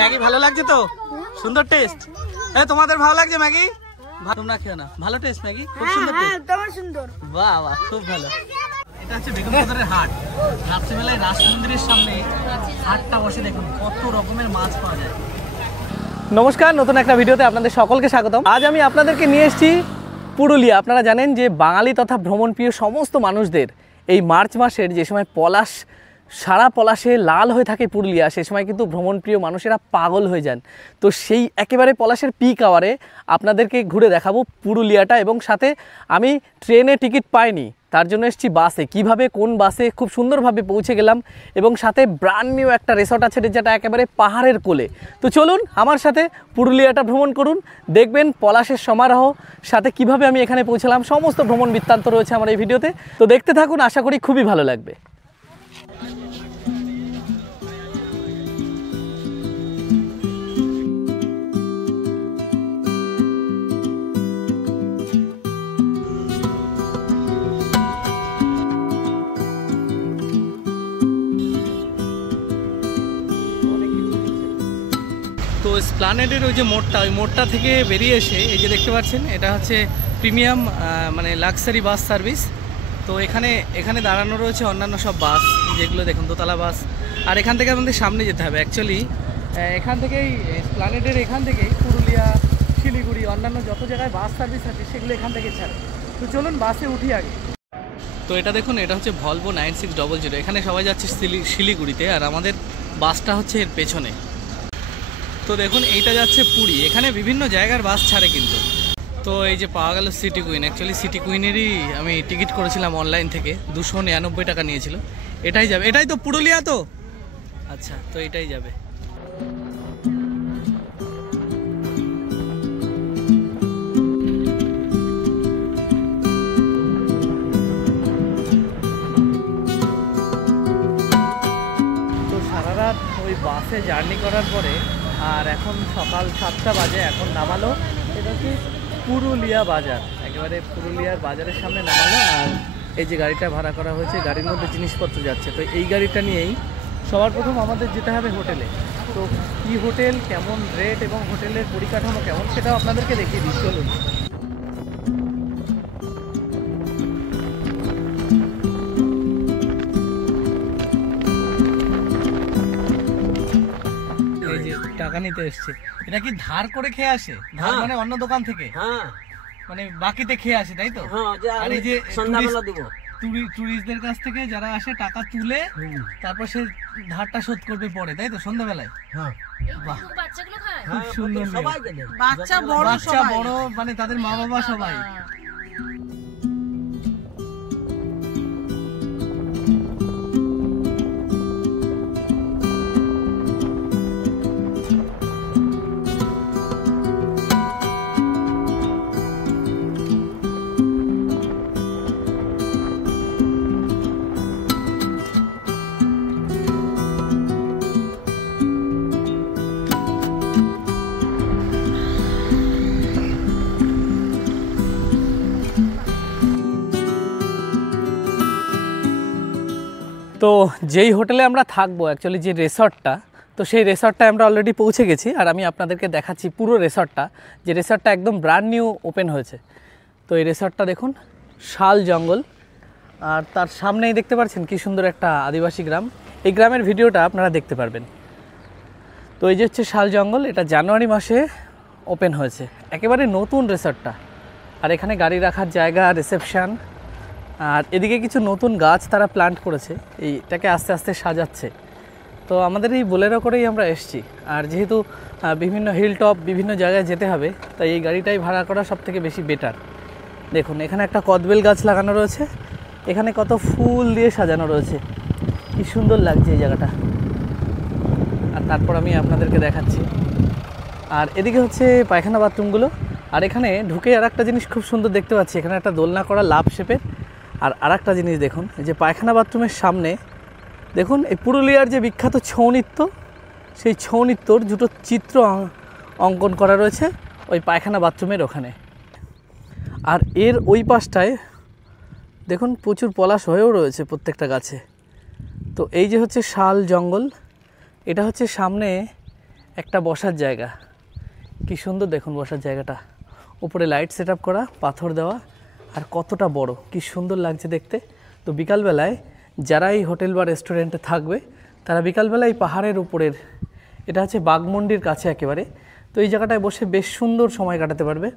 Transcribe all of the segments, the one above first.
Maggi ভালো লাগছে তো? সুন্দর টেস্ট। তোমাদের ভালো লাগছে ম্যাগি? তোমরা খেও না, ভালো টেস্ট ম্যাগি, খুব সুন্দর টেস্ট। সুন্দর। বাহ বাহ, খুব ভালো। এটা হচ্ছে বেগম বাজারের হাট। রাত্রিবেলায় রাস মন্দিরের সামনে হাটটা বসে, দেখুন কত রকমের মাছ পাওয়া যায়। নমস্কার, নতুন একটা ভিডিওতে আপনাদের সকলকে স্বাগতম। আজ আমি আপনাদেরকে নিয়ে এসেছি পুরুলিয়া। আপনারা জানেন যে বাঙালি তথা ভ্রমণপ্রিয় সমস্ত মানুষদের এই মার্চ মাসের যে সময় পলাশ, সারা পলাশে লাল হয়ে থাকে পুরুলিয়া, সেই সময় কিন্তু ভ্রমণপ্রিয় মানুষেরা পাগল হয়ে যান। তো সেই একেবারে পলাশের পিক আওয়ারে আপনাদেরকে ঘুরে দেখাবো পুরুলিয়াটা, এবং সাথে আমি ট্রেনে টিকিট পাইনি, তার জন্য এসেছি বাসে। কিভাবে কোন বাসে খুব সুন্দরভাবে পৌঁছে গেলাম, এবং সাথে ব্র্যান্ড নিউ একটা রিসর্ট আছে যেটা একেবারে পাহাড়ের কোলে। তো চলুন আমার সাথে পুরুলিয়াটা ভ্রমণ করুন, দেখবেন পলাশের সমারোহ, সাথে কিভাবে আমি এখানে পৌঁছলাম, সমস্ত ভ্রমণ বৃত্তান্ত রয়েছে আমার এই ভিডিওতে। তো দেখতে থাকুন, আশা করি খুবই ভালো লাগবে। তো এসপ্ল্যানেডের ওই যে মোড়টা, ওই মোড়টা থেকে বেরিয়ে এসে এই যে দেখতে পাচ্ছেন, এটা হচ্ছে প্রিমিয়াম মানে লাক্সারি বাস সার্ভিস। তো এখানে দাঁড়ানো রয়েছে অন্যান্য সব বাস, যেগুলো দেখুন দোতলা বাস। আর এখান থেকে আমাদের সামনে যেতে হবে। অ্যাকচুয়ালি এখান থেকেই এসপ্ল্যানেডের এখান থেকেই পুরুলিয়া, শিলিগুড়ি, অন্যান্য যত জায়গায় বাস সার্ভিস আছে সেগুলো এখান থেকে ছাড়ে। তো চলুন বাসে উঠি আগে। তো এটা দেখুন, এটা হচ্ছে ভলভো 9600। এখানে সবাই যাচ্ছে শিলিগুড়িতে, আর আমাদের বাসটা হচ্ছে এর পেছনে। তো দেখুন এইটা যাচ্ছে পুরী। এখানে বিভিন্ন জায়গার বাস ছাড়ে কিন্তু। তো এই যে পাওয়া গেল সিটি কুইন। অ্যাকচুয়ালি সিটি কুইনেরই আমি টিকিট করেছিলাম অনলাইন থেকে, 299 টাকা নিয়েছিল। এটাই যাবে, এটাই তো পুরুলিয়া তো? আচ্ছা, তো এটাই যাবে। তো সারা রাত ওই বাসে জার্নি করার পরে, আর এখন সকাল 7টা বাজে, এখন নামালো। এটা হচ্ছে পুরুলিয়া বাজার, একেবারে পুরুলিয়ার বাজারের সামনে নামালো। আর এই যে গাড়িটা ভাড়া করা হয়েছে, গাড়ির মধ্যে জিনিসপত্র যাচ্ছে। তো এই গাড়িটা নিয়েই সবার প্রথম আমাদের যেতে হবে হোটেলে। তো কী হোটেল, কেমন রেট এবং হোটেলের পরিকাঠামো কেমন, সেটাও আপনাদেরকে দেখিয়ে দিই, চলুন। টাকা নিতে এসছে। এটা কি ধার করে খেয়ে আসে? ধার মানে অন্য দোকান থেকে? হ্যাঁ, মানে বাকিতে খেয়ে আসে, তাই তো? আর এই যে টুরিস্টদের কাছ থেকে যারা আসে টাকা তুলে তারপর সে ধারটা শোধ করবে পরে, তাই তো? সন্ধ্যাবেলায়। হ্যাঁ, বাচ্চাগুলো খায়, খুব সুন্দর। বাচ্চা বড় মানে তাদের মা বাবা সবাই। তো যেই হোটেলে আমরা থাকবো, অ্যাকচুয়ালি যে রিসর্টটা, তো সেই রিসর্টটায় আমরা অলরেডি পৌঁছে গেছি। আর আমি আপনাদেরকে দেখাচ্ছি পুরো রিসর্টটা, যে রিসর্টটা একদম ব্র্যান্ড নিউ ওপেন হয়েছে। তো এই রিসর্টটা দেখুন, শাল জঙ্গল, আর তার সামনেই দেখতে পাচ্ছেন কি সুন্দর একটা আদিবাসী গ্রাম। এই গ্রামের ভিডিওটা আপনারা দেখতে পারবেন। তো এই যে হচ্ছে শাল জঙ্গল, এটা জানুয়ারি মাসে ওপেন হয়েছে, একেবারে নতুন রিসর্টটা। আর এখানে গাড়ি রাখার জায়গা, রিসেপশান, আর এদিকে কিছু নতুন গাছ তারা প্ল্যান্ট করেছে, এইটাকে আস্তে আস্তে সাজাচ্ছে। তো আমাদের এই বোলেরো করেই আমরা এসেছি। আর যেহেতু বিভিন্ন হিল টপ, বিভিন্ন জায়গায় যেতে হবে, তাই এই গাড়িটাই ভাড়া করা সব থেকে বেশি বেটার। দেখুন এখানে একটা কদবেল গাছ লাগানো রয়েছে, এখানে কত ফুল দিয়ে সাজানো রয়েছে, কি সুন্দর লাগছে এই জায়গাটা। আর তারপর আমি আপনাদেরকে দেখাচ্ছি। আর এদিকে হচ্ছে পায়খানা বাথরুমগুলো। আর এখানে ঢুকে আর একটা জিনিস খুব সুন্দর দেখতে পাচ্ছি, এখানে একটা দোলনা করা লাভ শেপের। আর আরেকটা জিনিস দেখুন, এই যে পায়খানা বাথরুমের সামনে দেখুন, এই পুরুলিয়ার যে বিখ্যাত ছৌ নৃত্য, সেই ছৌ নৃত্যর দুটো চিত্র অঙ্কন করা রয়েছে ওই পায়খানা বাথরুমের ওখানে। আর এর ওই পাশটায় দেখুন প্রচুর পলাশ হয়েও রয়েছে প্রত্যেকটা গাছে। তো এই যে হচ্ছে শাল জঙ্গল, এটা হচ্ছে সামনে একটা বসার জায়গা, কি সুন্দর দেখুন বসার জায়গাটা, উপরে লাইট সেট আপ করা, পাথর দেওয়া, আর কতটা বড়, কি সুন্দর লাগছে দেখতে। তো বিকালবেলায় যারা এই হোটেল বা রেস্টুরেন্টে থাকবে তারা বিকালবেলায় পাহাড়ের উপরের, এটা হচ্ছে বাঘমন্ডির কাছে একেবারে, তো এই জায়গাটায় বসে বেশ সুন্দর সময় কাটাতে পারবে।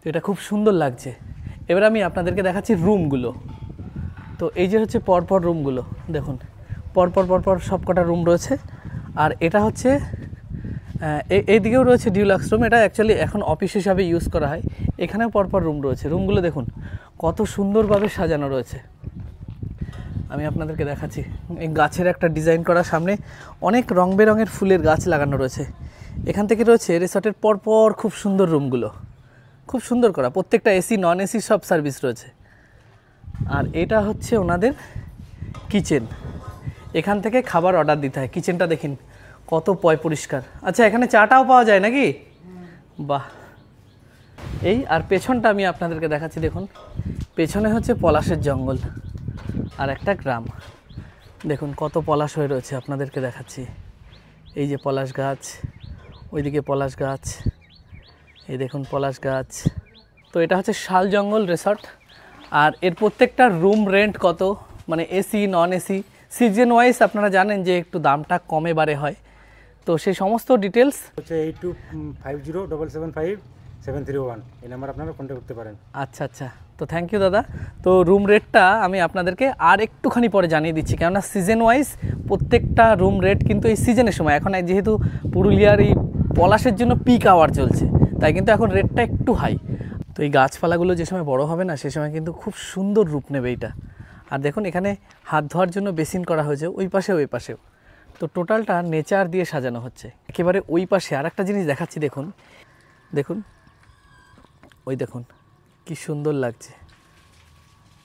তো এটা খুব সুন্দর লাগছে। এবার আমি আপনাদেরকে দেখাচ্ছি রুমগুলো। তো এই যে হচ্ছে পরপর রুমগুলো দেখুন, পরপর সব কটা রুম রয়েছে। আর এটা হচ্ছে এই দিকেও রয়েছে ডিউলাক্স রুম, এটা অ্যাকচুয়ালি এখন অফিস হিসাবে ইউজ করা হয়। এখানেও পরপর রুম রয়েছে। রুমগুলো দেখুন কত সুন্দরভাবে সাজানো রয়েছে। আমি আপনাদেরকে দেখাচ্ছি, এই গাছের একটা ডিজাইন করা, সামনে অনেক রং বেরঙের ফুলের গাছ লাগানো রয়েছে। এখান থেকে রয়েছে রিসর্টের পরপর খুব সুন্দর রুমগুলো, খুব সুন্দর করা, প্রত্যেকটা এসি নন এসি সব সার্ভিস রয়েছে। আর এটা হচ্ছে ওনাদের কিচেন, এখান থেকে খাবার অর্ডার দিতে হয়। কিচেনটা দেখুন কত পরিষ্কার। আচ্ছা এখানে চাটাও পাওয়া যায় নাকি? বাহ। এই আর পেছনটা আমি আপনাদেরকে দেখাচ্ছি, দেখুন পেছনে হচ্ছে পলাশের জঙ্গল আর একটা গ্রাম, দেখুন কত পলাশ হয়ে রয়েছে, আপনাদেরকে দেখাচ্ছি। এই যে পলাশ গাছ, ওইদিকে পলাশ গাছ, এই দেখুন পলাশ গাছ। তো এটা হচ্ছে শাল জঙ্গল রিসর্ট। আর এর প্রত্যেকটা রুম রেন্ট কত, মানে AC non AC season wise আপনারা জানেন যে একটু দামটা কমে বাড়ে হয়। তো সেই সমস্ত ডিটেলস হচ্ছে 8250775731 এই নাম্বার আপনারা কন্ট্যাক্ট করতে পারেন। আচ্ছা, তো থ্যাংক ইউ দাদা। তো রুম রেটটা আমি আপনাদেরকে আর একটুখানি পরে জানিয়ে দিচ্ছি, কেননা সিজন ওয়াইজ প্রত্যেকটা রুম রেট কিন্তু এই সিজনের সময়, এখন যেহেতু পুরুলিয়ার এই পলাশের জন্য পিক আওয়ার চলছে, তাই কিন্তু এখন রেটটা একটু হাই। তো এই গাছপালাগুলো যে সময় বড় হবে না, সে সময় কিন্তু খুব সুন্দর রূপ নেবে এইটা। আর দেখুন এখানে হাত ধোয়ার জন্য বেসিন করা হয়েছে, ওই পাশেও ওই পাশেও। তো টোটালটা নেচার দিয়ে সাজানো হচ্ছে। একেবারে ওই পাশে আর একটা জিনিস দেখাচ্ছি, দেখুন ওই দেখুন কি সুন্দর লাগছে,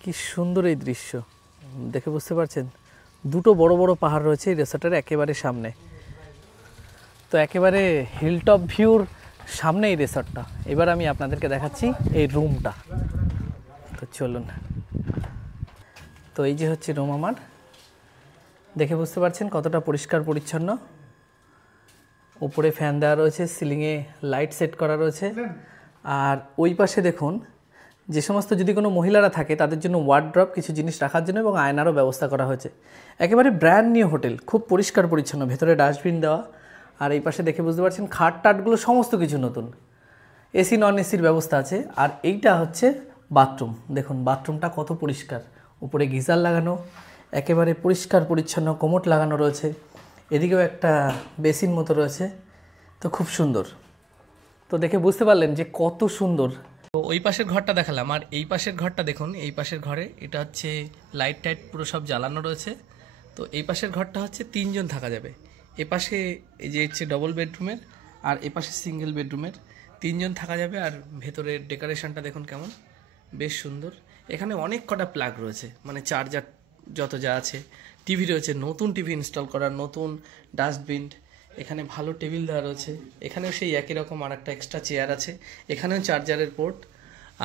কি সুন্দর এই দৃশ্য দেখে বুঝতে পারছেন। দুটো বড় বড় পাহাড় রয়েছে এই রিসর্টের একেবারে সামনে। তো একেবারে হিলটপ ভিউর সামনে এই রিসর্টটা। এবার আমি আপনাদেরকে দেখাচ্ছি এই রুমটা। তো চলুন। তো এই যে হচ্ছে রুম আমার, দেখে বুঝতে পারছেন কতটা পরিষ্কার পরিচ্ছন্ন। উপরে ফ্যান দেওয়া রয়েছে, সিলিংয়ে লাইট সেট করা রয়েছে। আর ওই পাশে দেখুন, যে সমস্ত যদি কোনো মহিলারা থাকে তাদের জন্য ওয়ার্ড্রপ, কিছু জিনিস রাখার জন্য এবং আয়নারও ব্যবস্থা করা হয়েছে। একেবারে ব্র্যান্ড নিউ হোটেল, খুব পরিষ্কার পরিচ্ছন্ন, ভেতরে ডাস্টবিন দেওয়া। আর এই পাশে দেখে বুঝতে পারছেন খাট টাটগুলো সমস্ত কিছু নতুন, এসি নন এসির ব্যবস্থা আছে। আর এইটা হচ্ছে বাথরুম, দেখুন বাথরুমটা কত পরিষ্কার, উপরে গিজার লাগানো, একেবারে পরিষ্কার পরিচ্ছন্ন, কোমোট লাগানো রয়েছে। এদিকেও একটা বেসিন মতো রয়েছে, তো খুব সুন্দর। তো দেখে বুঝতে পারলেন যে কত সুন্দর। তো ওই পাশের ঘরটা দেখালাম, আর এই পাশের ঘরটা দেখুন। এই পাশের ঘরে এটা হচ্ছে লাইট টাইট পুরো সব জ্বালানো রয়েছে। তো এই পাশের ঘরটা হচ্ছে 3 জন থাকা যাবে। এ পাশে এই যে হচ্ছে ডবল বেডরুমের, আর এ পাশে সিঙ্গেল বেডরুমের, 3 জন থাকা যাবে। আর ভেতরের ডেকোরেশনটা দেখুন কেমন, বেশ সুন্দর। এখানে অনেক কটা প্লাগ রয়েছে, মানে চার্জার যত যা আছে, টিভি রয়েছে, নতুন টিভি ইনস্টল করা, নতুন ডাস্টবিন, এখানে ভালো টেবিল দেওয়া রয়েছে। এখানেও সেই একই রকম আর একটা এক্সট্রা চেয়ার আছে, এখানেও চার্জারের পোর্ট।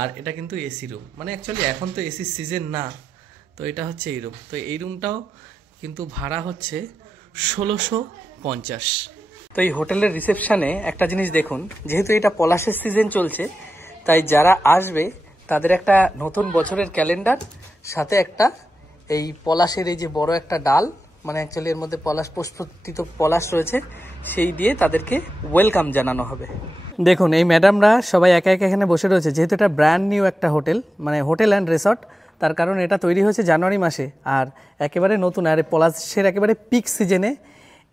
আর এটা কিন্তু এসি রুম, মানে অ্যাকচুয়ালি এখন তো এসির সিজন না, তো এটা হচ্ছে এই রুম। তো এই রুমটাও কিন্তু ভাড়া হচ্ছে 1650। তো এই হোটেলের রিসেপশানে একটা জিনিস দেখুন, যেহেতু এটা পলাশের সিজন চলছে, তাই যারা আসবে তাদের একটা নতুন বছরের ক্যালেন্ডার, সাথে একটা এই পলাশের এই যে বড় একটা ডাল, মানে অ্যাকচুয়ালি এর মধ্যে পলাশ প্রস্ফুটিত পলাশ রয়েছে, সেই দিয়ে তাদেরকে ওয়েলকাম জানানো হবে। দেখুন এই ম্যাডামরা সবাই একা একা এখানে বসে রয়েছে, যেহেতু এটা ব্র্যান্ড নিউ একটা হোটেল, মানে হোটেল অ্যান্ড রিসর্ট, তার কারণ এটা তৈরি হয়েছে জানুয়ারি মাসে, আর একেবারে নতুন, আর পলাশের একেবারে পিক সিজনে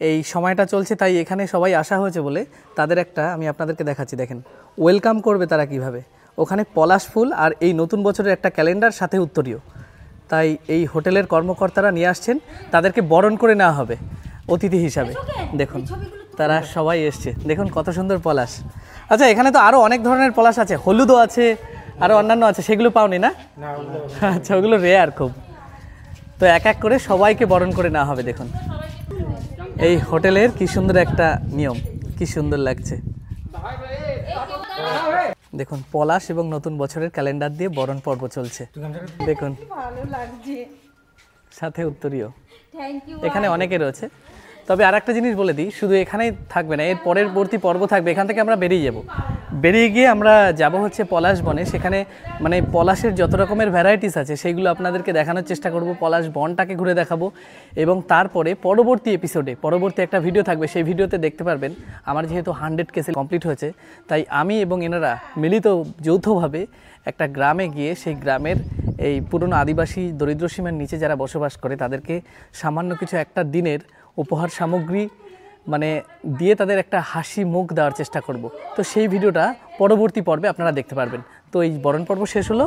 এই সময়টা চলছে, তাই এখানে সবাই আসা হয়েছে বলে তাদের একটা আমি আপনাদেরকে দেখাচ্ছি। দেখেন ওয়েলকাম করবে তারা কিভাবে, ওখানে পলাশ ফুল আর এই নতুন বছরের একটা ক্যালেন্ডার, সাথে উত্তরীয়। তাই এই হোটেলের কর্মকর্তারা নিয়ে আসছেন, তাদেরকে বরণ করে নেওয়া হবে অতিথি হিসাবে। দেখুন তারা সবাই এসছে, দেখুন কত সুন্দর পলাশ। আচ্ছা এখানে তো আরও অনেক ধরনের পলাশ আছে, হলুদও আছে, আরও অন্যান্য আছে, সেগুলো পাওনি না? আচ্ছা ওগুলো রেয়ার খুব। তো এক এক করে সবাইকে বরণ করে নেওয়া হবে। দেখুন এই হোটেলের কি সুন্দর একটা নিয়ম, কি সুন্দর লাগছে। দেখুন পলাশ এবং নতুন বছরের ক্যালেন্ডার দিয়ে বরণ পর্ব চলছে, দেখুন ভালো লাগছে, সাথে উত্তরীয়। Thank you. এখানে অনেকে রয়েছে, তবে আর একটা জিনিস বলে দিই, শুধু এখানেই থাকবে না, এর পরবর্তী পর্ব থাকবে। এখান থেকে আমরা বেরিয়ে যাব, বেরিয়ে গিয়ে আমরা যাব হচ্ছে পলাশ বনে। সেখানে মানে পলাশের যত রকমের ভ্যারাইটিস আছে সেইগুলো আপনাদেরকে দেখানোর চেষ্টা করব, পলাশ বনটাকে ঘুরে দেখাবো। এবং তারপরে পরবর্তী এপিসোডে পরবর্তী একটা ভিডিও থাকবে, সেই ভিডিওতে দেখতে পারবেন আমার যেহেতু 100 কেসে কমপ্লিট হয়েছে, তাই আমি এবং এনারা মিলিত যৌথভাবে একটা গ্রামে গিয়ে সেই গ্রামের এই পুরনো আদিবাসী দরিদ্র সীমার নিচে যারা বসবাস করে তাদেরকে সামান্য কিছু একটা দিনের উপহার সামগ্রী মানে দিয়ে তাদের একটা হাসি মুখ দেওয়ার চেষ্টা করব। তো সেই ভিডিওটা পরবর্তী পর্বে আপনারা দেখতে পারবেন। তো এই বরণ পর্ব শেষ হলো,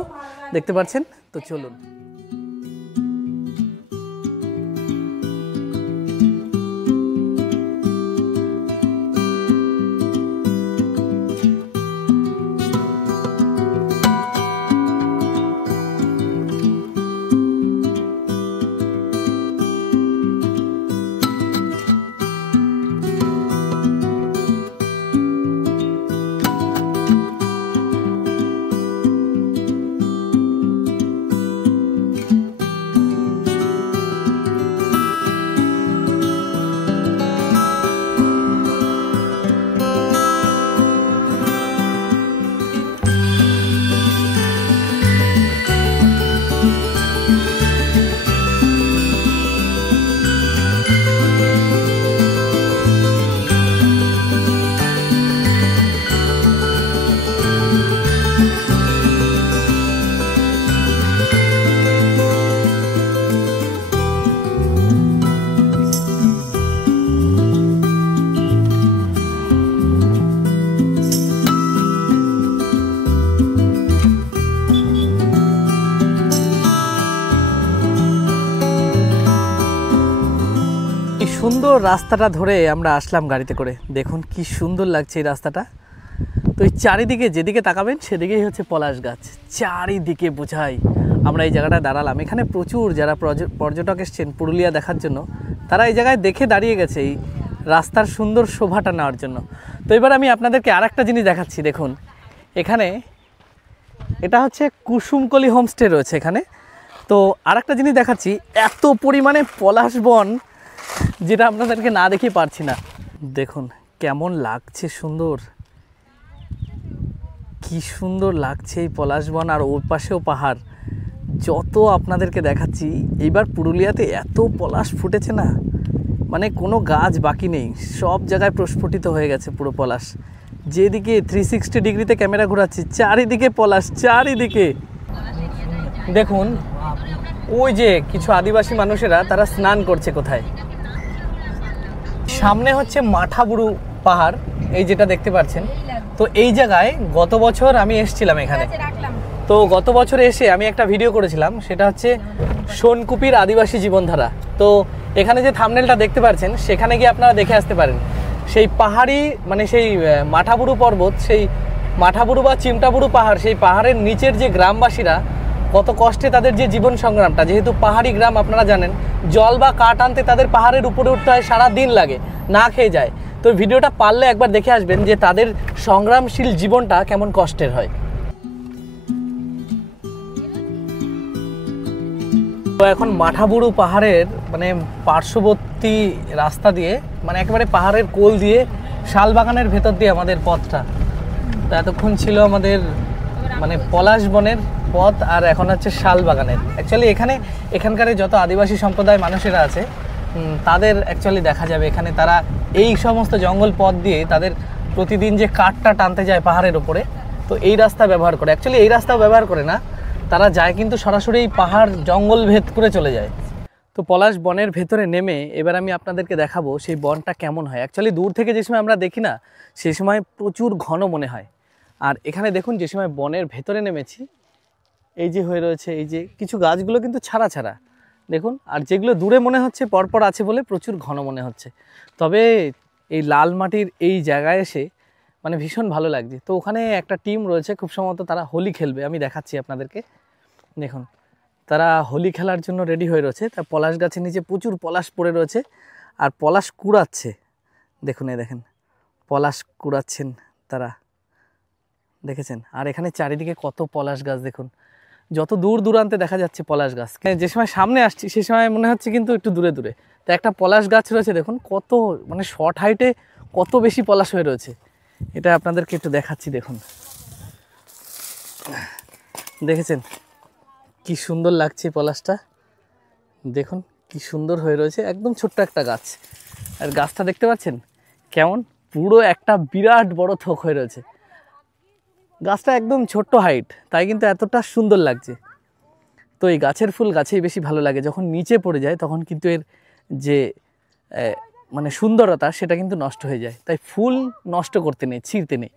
দেখতে পাচ্ছেন। তো চলুন। সুন্দর রাস্তাটা ধরে আমরা আসলাম গাড়িতে করে। দেখুন কি সুন্দর লাগছে এই রাস্তাটা। তো এই চারিদিকে যেদিকে তাকাবেন সেদিকেই হচ্ছে পলাশ গাছ, চারিদিকে বোঝাই। আমরা এই জায়গাটা দাঁড়ালাম, এখানে প্রচুর যারা পর্যটক এসছেন পুরুলিয়া দেখার জন্য, তারা এই জায়গায় দেখে দাঁড়িয়ে গেছে এই রাস্তার সুন্দর শোভাটা নেওয়ার জন্য। তো এবার আমি আপনাদেরকে আর একটা জিনিস দেখাচ্ছি। দেখুন এখানে এটা হচ্ছে কুসুমকলি হোমস্টে রয়েছে এখানে। তো আর একটা জিনিস দেখাচ্ছি, এত পরিমাণে পলাশ বন যেটা আপনাদেরকে না দেখে পারছি না। দেখুন কেমন লাগছে, সুন্দর, কি সুন্দর লাগছে এই পলাশ বন। আর ওর পাশেও পাহাড়। যত আপনাদেরকে দেখাচ্ছি, এইবার পুরুলিয়াতে এত পলাশ ফুটেছে না, মানে কোনো গাছ বাকি নেই, সব জায়গায় প্রস্ফুটিত হয়ে গেছে পুরো পলাশ। যেদিকে 360 ডিগ্রিতে ক্যামেরা ঘোরাচ্ছি, চারিদিকে পলাশ, চারিদিকে। দেখুন ওই যে কিছু আদিবাসী মানুষেরা তারা স্নান করছে কোথায়, সামনে হচ্ছে মাঠাবুরু পাহাড়, এই যেটা দেখতে পাচ্ছেন। তো এই জায়গায় গত বছর আমি এসেছিলাম এখানে। তো গত বছর এসে আমি একটা ভিডিও করেছিলাম, সেটা হচ্ছে সোনকুপির আদিবাসী জীবনধারা। তো এখানে যে থাম্বনেলটা দেখতে পাচ্ছেন, সেখানে গিয়ে আপনারা দেখে আসতে পারেন সেই পাহাড়ি মানে সেই মাঠাবুরু পর্বত, সেই মাঠাবুরু বা চিমটাবুরু পাহাড়, সেই পাহাড়ের নিচের যে গ্রামবাসীরা কত কষ্টে তাদের যে জীবন সংগ্রামটা, যেহেতু পাহাড়ি গ্রাম আপনারা জানেন, জল বা কাঠ আনতে তাদের পাহাড়ের উপরে উঠতে হয়, সারা দিন লাগে, না খেয়ে যায়। তো ভিডিওটা পারলে একবার দেখে আসবেন যে তাদের সংগ্রামশীল জীবনটা কেমন কষ্টের হয়। তো এখন মাঠাবুরু পাহাড়ের মানে পার্শ্ববর্তী রাস্তা দিয়ে, মানে একেবারে পাহাড়ের কোল দিয়ে শাল বাগানের ভেতর দিয়ে আমাদের পথটা। তো এতক্ষণ ছিল আমাদের মানে পলাশ বনের পথ, আর এখন হচ্ছে শাল বাগানের। অ্যাকচুয়ালি এখানকার যত আদিবাসী সম্প্রদায় মানুষেরা আছে তাদের অ্যাকচুয়ালি দেখা যাবে এখানে তারা এই সমস্ত জঙ্গল পথ দিয়ে তাদের প্রতিদিন যে কাঠটা টানতে যায় পাহাড়ের ওপরে, তো এই রাস্তা ব্যবহার করে। অ্যাকচুয়ালি এই রাস্তাও ব্যবহার করে না, তারা যায় কিন্তু সরাসরি এই পাহাড় জঙ্গল ভেদ করে চলে যায়। তো পলাশ বনের ভেতরে নেমে এবার আমি আপনাদেরকে দেখাবো সেই বনটা কেমন হয়। অ্যাকচুয়ালি দূর থেকে যে সময় আমরা দেখি না, সেই সময় প্রচুর ঘন মনে হয়। আর এখানে দেখুন যে সময় বনের ভেতরে নেমেছি, এই যে হয়ে রয়েছে এই যে কিছু গাছগুলো কিন্তু ছাড়া ছাড়া দেখুন, আর যেগুলো দূরে মনে হচ্ছে পরপর আছে বলে প্রচুর ঘন মনে হচ্ছে। তবে এই লাল মাটির এই জায়গায় এসে মানে ভীষণ ভালো লাগছে। তো ওখানে একটা টিম রয়েছে, খুব সম্ভবত তারা হোলি খেলবে, আমি দেখাচ্ছি আপনাদেরকে। দেখুন তারা হোলি খেলার জন্য রেডি হয়ে রয়েছে। তা পলাশ গাছের নিচে প্রচুর পলাশ পড়ে রয়েছে আর পলাশ কুড়াচ্ছে। দেখুন এই দেখেন পলাশ কুড়াচ্ছেন তারা, দেখেছেন। আর এখানে চারিদিকে কত পলাশ গাছ দেখুন, যত দূর দূরান্তে দেখা যাচ্ছে পলাশ গাছ। যে সময় সামনে আসছি সে সময় মনে হচ্ছে কিন্তু একটু দূরে দূরে। তো একটা পলাশ গাছ রয়েছে দেখুন, কত মানে শর্ট হাইটে কত বেশি পলাশ হয়ে রয়েছে, এটা আপনাদেরকে একটু দেখাচ্ছি। দেখুন, দেখেছেন কি সুন্দর লাগছে পলাশটা, দেখুন কি সুন্দর হয়ে রয়েছে, একদম ছোট্ট একটা গাছ। আর গাছটা দেখতে পাচ্ছেন কেমন, পুরো একটা বিরাট বড় থোক হয়ে রয়েছে। গাছটা একদম ছোট্ট হাইট, তাই কিন্তু এতটা সুন্দর লাগছে। তো এই গাছের ফুল গাছেই বেশি ভালো লাগে, যখন নিচে পড়ে যায় তখন কিন্তু এর যে মানে সুন্দরতা সেটা কিন্তু নষ্ট হয়ে যায়। তাই ফুল নষ্ট করতে নেই, ছিঁড়তে নেই।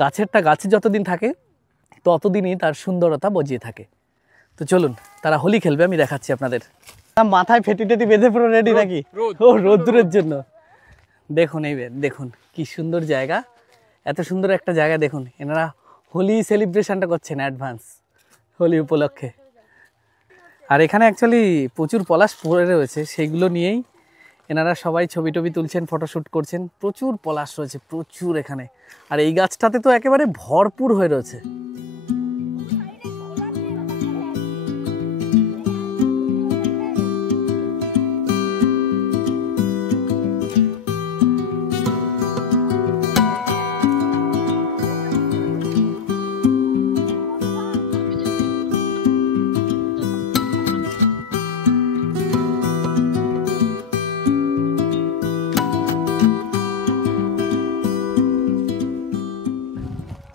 গাছেরটা গাছে যতদিন থাকে ততদিনই তার সুন্দরতা বজিয়ে থাকে। তো চলুন, তারা হোলি খেলবে, আমি দেখাচ্ছি আপনাদের। মাথায় ফেটি টেটি বেঁধে পুরো রেডি নাকি? ও রোদ্দুরের জন্য। দেখুন এই দেখুন কি সুন্দর জায়গা, এত সুন্দর একটা জায়গা। দেখুন এনারা হোলি সেলিব্রেশনটা করছেন অ্যাডভান্স হোলি উপলক্ষে। আর এখানে অ্যাকচুয়ালি প্রচুর পলাশ পড়ে রয়েছে, সেইগুলো নিয়েই এনারা সবাই ছবি টবি তুলছেন, ফটোশ্যুট করছেন। প্রচুর পলাশ রয়েছে, প্রচুর এখানে। আর এই গাছটাতে তো একেবারে ভরপুর হয়ে রয়েছে।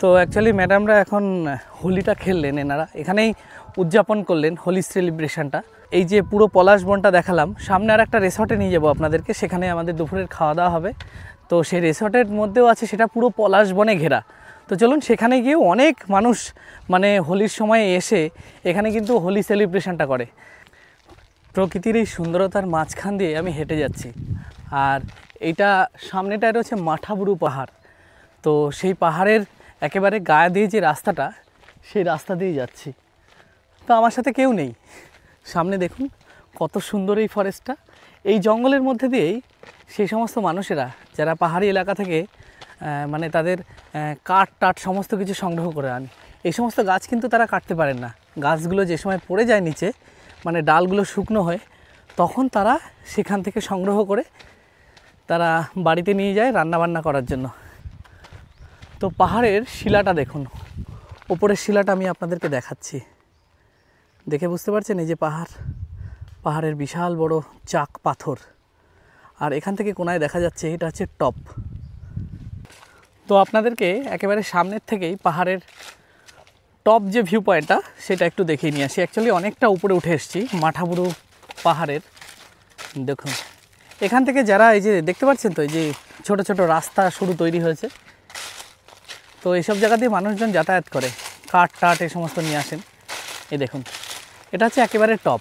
তো অ্যাকচুয়ালি ম্যাডামরা এখন হোলিটা খেললেন, এনারা এখানেই উদযাপন করলেন হোলি সেলিব্রেশনটা। এই যে পুরো পলাশ বনটা দেখালাম, সামনে আর একটা রিসর্টে নিয়ে যাবো আপনাদেরকে, সেখানে আমাদের দুপুরের খাওয়া দাওয়া হবে। তো সেই রিসর্টের মধ্যেও আছে, সেটা পুরো পলাশ বনে ঘেরা। তো চলুন সেখানে গিয়েও অনেক মানুষ মানে হোলির সময় এসে এখানে কিন্তু হোলি সেলিব্রেশনটা করে। প্রকৃতির এই সুন্দরতার মাঝখান দিয়ে আমি হেঁটে যাচ্ছি, আর এইটা সামনেটায় রয়েছে মাঠাবুরু পাহাড়। তো সেই পাহাড়ের একেবারে গায়ে দিয়ে যে রাস্তাটা, সেই রাস্তা দিয়ে যাচ্ছি। তো আমার সাথে কেউ নেই, সামনে দেখুন কত সুন্দর এই ফরেস্টটা। এই জঙ্গলের মধ্যে দিয়েই সেই সমস্ত মানুষেরা যারা পাহাড়ি এলাকা থেকে মানে তাদের কাঠ টাট সমস্ত কিছু সংগ্রহ করে আনে। এই সমস্ত গাছ কিন্তু তারা কাটতে পারেন না। গাছগুলো যে সময় পড়ে যায় নিচে, মানে ডালগুলো শুকনো হয়, তখন তারা সেখান থেকে সংগ্রহ করে তারা বাড়িতে নিয়ে যায় রান্নাবান্না করার জন্য। তো পাহাড়ের শিলাটা দেখুন, ওপরের শিলাটা আমি আপনাদেরকে দেখাচ্ছি, দেখে বুঝতে পারছেন? এই যে পাহাড়ের বিশাল বড় চাক পাথর, আর এখান থেকে কোনায় দেখা যাচ্ছে এটা হচ্ছে টপ। তো আপনাদেরকে একেবারে সামনের থেকেই পাহাড়ের টপ যে ভিউ পয়েন্টটা সেটা একটু দেখিয়ে নিয়ে আসি। অ্যাকচুয়ালি অনেকটা উপরে উঠে এসেছি মাঠাবুরু পাহাড়ের। দেখুন এখান থেকে যারা এই যে দেখতে পাচ্ছেন, তো এই যে ছোট ছোট রাস্তা শুরু তৈরি হয়েছে, তো এইসব জায়গা দিয়ে মানুষজন যাতায়াত করে, কাঠ টাট এই সমস্ত নিয়ে আসেন। এই দেখুন এটা হচ্ছে একেবারে টপ।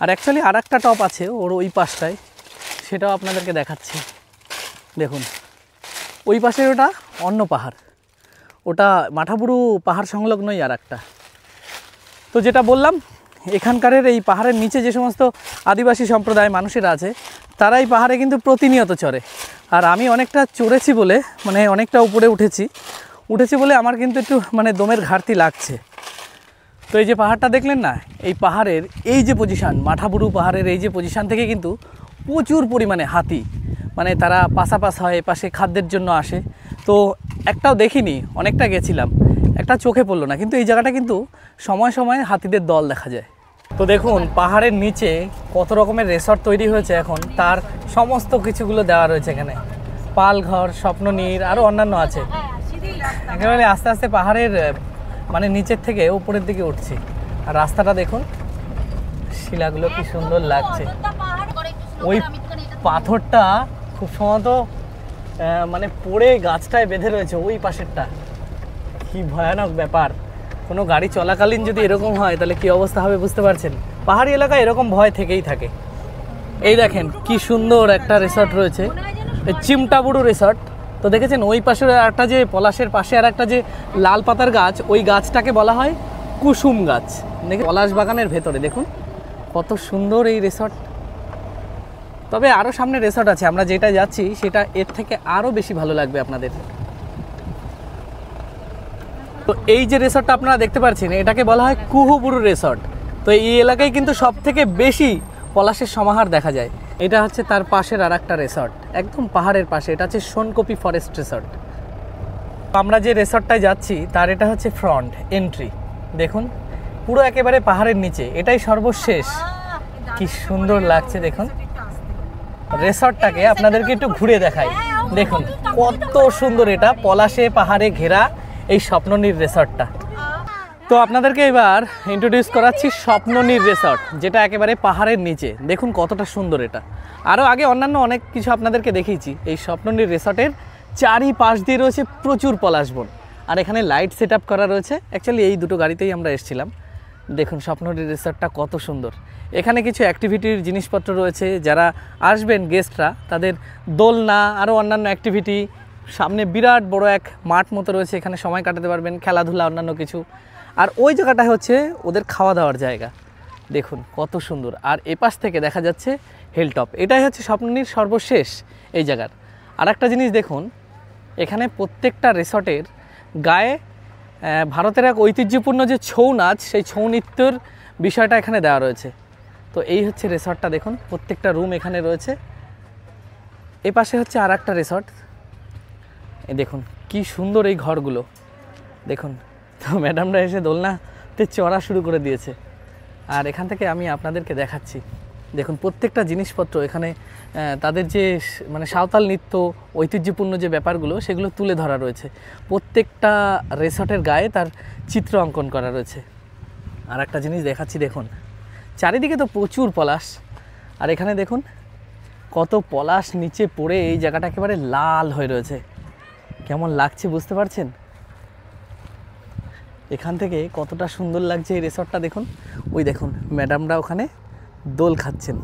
আর অ্যাকচুয়ালি আর একটা টপ আছে ওর ওই পাশটায়, সেটাও আপনাদেরকে দেখাচ্ছি। দেখুন ওই পাশের ওটা অন্য পাহাড়, ওটা মাঠাবুরু পাহাড় সংলগ্নই আর একটা। তো যেটা বললাম, এখানকারের এই পাহাড়ের নিচে যে সমস্ত আদিবাসী সম্প্রদায় মানুষেরা আছে, তারা এই পাহাড়ে কিন্তু প্রতিনিয়ত চড়ে। আর আমি অনেকটা চড়েছি বলে, মানে অনেকটা উপরে উঠেছি বলে আমার কিন্তু একটু মানে দমের ঘাটতি লাগছে। তো এই যে পাহাড়টা দেখলেন না, এই পাহাড়ের এই যে পজিশান, মাঠাবুরু পাহাড়ের এই যে পজিশান থেকে কিন্তু প্রচুর পরিমাণে হাতি, মানে তারা পাশাপাশ হয়, পাশে খাদ্যের জন্য আসে। তো একটাও দেখিনি, অনেকটা গেছিলাম, একটা চোখে পড়লো না, কিন্তু এই জায়গাটা কিন্তু সময় সময় হাতিদের দল দেখা যায়। তো দেখুন পাহাড়ের নিচে কত রকমের রিসর্ট তৈরি হয়েছে এখন, তার সমস্ত কিছুগুলো দেওয়া রয়েছে এখানে, পালঘর, স্বপ্ননীড়, আরও অন্যান্য আছে। একেবারে আস্তে আস্তে পাহাড়ের মানে নিচের থেকে উপরের দিকে উঠছি। আর রাস্তাটা দেখুন, শিলাগুলো কি সুন্দর লাগছে। ওই পাথরটা খুব সম্ভবত মানে পড়ে গাছটায় বেঁধে রয়েছে ওই পাশেরটা। কি ভয়ানক ব্যাপার, কোনো গাড়ি চলাকালীন যদি এরকম হয় তাহলে কি অবস্থা হবে বুঝতে পারছেন। পাহাড়ি এলাকায় এরকম ভয় থেকেই থাকে। এই দেখেন কি সুন্দর একটা রিসর্ট রয়েছে, চিমটাবুরু রিসর্ট। তো দেখেছেন ওই পাশে একটা যে পলাশের পাশে আর একটা যে লাল পাতার গাছ, ওই গাছটাকে বলা হয় কুসুম গাছ। দেখে পলাশ বাগানের ভেতরে দেখুন কত সুন্দর এই রিসর্ট। তবে আরও সামনে রিসর্ট আছে, আমরা যেটা যাচ্ছি সেটা এর থেকে আরও বেশি ভালো লাগবে আপনাদের। তো এই যে রিসর্টটা আপনারা দেখতে পাচ্ছেন, এটাকে বলা হয় কুহুবুরু রিসর্ট। তো এই এলাকায় কিন্তু সব থেকে বেশি পলাশের সমাহার দেখা যায়। এটা হচ্ছে তার পাশের আর একটা রিসর্ট, একদম পাহাড়ের পাশে। এটা হচ্ছে সোনকপি ফরেস্ট রিসর্ট। আমরা যে রিসর্টটায় যাচ্ছি তার এটা হচ্ছে ফ্রন্ট এন্ট্রি। দেখুন পুরো একেবারে পাহাড়ের নিচে, এটাই সর্বশেষ। কি সুন্দর লাগছে দেখুন রিসর্টটাকে। আপনাদেরকে একটু ঘুরে দেখাই। দেখুন কত সুন্দর, এটা পলাশে পাহাড়ে ঘেরা এই স্বপ্ননীর রিসর্টটা। তো আপনাদেরকে এবার ইন্ট্রোডিউস করাচ্ছি স্বপ্ননীর রিসর্ট, যেটা একেবারে পাহাড়ের নিচে। দেখুন কতটা সুন্দর এটা। আরও আগে অন্যান্য অনেক কিছু আপনাদেরকে দেখিয়েছি। এই স্বপ্ননীর রিসর্টের চারিপাশ দিয়ে রয়েছে প্রচুর পলাশ বন, আর এখানে লাইট সেট আপ করা রয়েছে। অ্যাকচুয়ালি এই দুটো গাড়িতেই আমরা এসেছিলাম। দেখুন স্বপ্ননীর রিসর্টটা কত সুন্দর। এখানে কিছু অ্যাক্টিভিটির জিনিসপত্র রয়েছে, যারা আসবেন গেস্টরা তাদের দোলনা আরও অন্যান্য অ্যাক্টিভিটি। সামনে বিরাট বড় এক মাঠ মতো রয়েছে, এখানে সময় কাটাতে পারবেন, খেলাধুলা অন্যান্য কিছু। আর ওই জায়গাটা হচ্ছে ওদের খাওয়া দাওয়ার জায়গা। দেখুন কত সুন্দর। আর এপাশ থেকে দেখা যাচ্ছে হিলটপ। এটাই হচ্ছে স্বপ্ননীর সর্বশেষ এই জায়গার। আর একটা জিনিস দেখুন, এখানে প্রত্যেকটা রিসর্টের গায়ে ভারতের এক ঐতিহ্যপূর্ণ যে ছৌ নাচ, সেই ছৌ নৃত্যের বিষয়টা এখানে দেওয়া রয়েছে। তো এই হচ্ছে রিসর্টটা। দেখুন প্রত্যেকটা রুম এখানে রয়েছে। এ পাশে হচ্ছে আর একটা রিসর্ট। দেখুন কি সুন্দর এই ঘরগুলো। দেখুন তো ম্যাডামরা এসে দোলনাতে চড়া শুরু করে দিয়েছে। আর এখান থেকে আমি আপনাদেরকে দেখাচ্ছি। দেখুন প্রত্যেকটা জিনিসপত্র এখানে তাদের যে মানে সাঁওতাল নৃত্য, ঐতিহ্যপূর্ণ যে ব্যাপারগুলো, সেগুলো তুলে ধরা রয়েছে। প্রত্যেকটা রিসর্টের গায়ে তার চিত্র অঙ্কন করা রয়েছে। আর একটা জিনিস দেখাচ্ছি, দেখুন চারিদিকে তো প্রচুর পলাশ, আর এখানে দেখুন কত পলাশ নিচে পড়ে এই জায়গাটা একেবারে লাল হয়ে রয়েছে। কেমন লাগছে বুঝতে পারছেন? এখান থেকে কতটা সুন্দর লাগছে এই রিসর্টটা। দেখুন ওই দেখুন ম্যাডামরা ওখানে দোল খাচ্ছেন।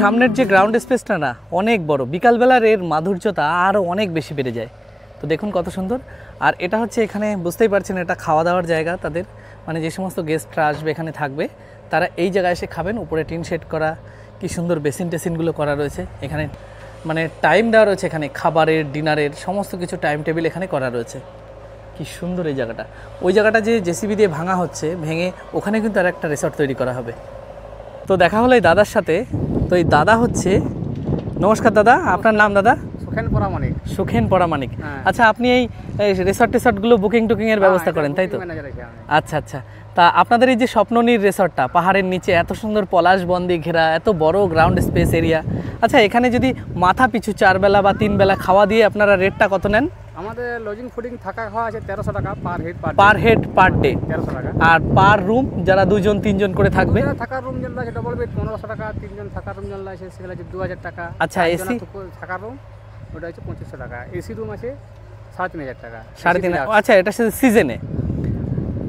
সামনের যে গ্রাউন্ড স্পেসটা না অনেক বড়, বিকালবেলার এর মাধুর্যতা আরও অনেক বেশি বেড়ে যায়। তো দেখুন কত সুন্দর। আর এটা হচ্ছে এখানে বুঝতেই পারছেন এটা খাওয়া দাওয়ার জায়গা তাদের, মানে যে সমস্ত গেস্টরা আসবে এখানে থাকবে তারা এই জায়গায় এসে খাবেন। উপরে টিন শেড করা, কি সুন্দর বেসিন টেসিনগুলো করা রয়েছে এখানে, মানে টাইম দেওয়া রয়েছে এখানে, খাবারের ডিনারের সমস্ত কিছু টাইম টেবিল এখানে করা রয়েছে। কি সুন্দর এই জায়গাটা। ওই জায়গাটা যে জেসিবি দিয়ে ভাঙা হচ্ছে, ভেঙে ওখানে কিন্তু আর একটা রিসর্ট তৈরি করা হবে। তো দেখা হলো এই দাদার সাথে। তো এই দাদা হচ্ছে, নমস্কার দাদা, আপনার নাম দাদা? সুখেন পরামানিক। সুখেন পরামানিক। আচ্ছা, আপনি এই রিসর্টগুলো বুকিং-টুকিংয়ের ব্যবস্থা করেন তাই তো? আচ্ছা আচ্ছা। তা আপনাদের এই যে স্বপ্ননীর রিসর্টটা পাহাড়ের নিচে, এত সুন্দর পলাশ বন দিয়ে ঘেরা, এত বড় গ্রাউন্ড স্পেস এরিয়া, আচ্ছা এখানে যদি মাথা পিছু 4 বেলা বা 3 বেলা খাওয়া দিয়ে আপনারা রেটটা কত নেন? আমাদের লজিং ফুডিং থাকা খাওয়া আছে 1300 টাকা পার হেড পার ডে। 1300 টাকা। আর পার রুম যারা 2জন 3জন করে থাকবে, থাকার রুম যেটা আছে ডবল বেড 1500 টাকা, 3জন থাকার রুম যেটা আছে সেগুলো আছে 2000 টাকা। আচ্ছা, এসি থাকার রুম ওটা হচ্ছে 2500 টাকা। এসি রুম আছে 3500 টাকা। 3500। আচ্ছা, এটা সিজনে,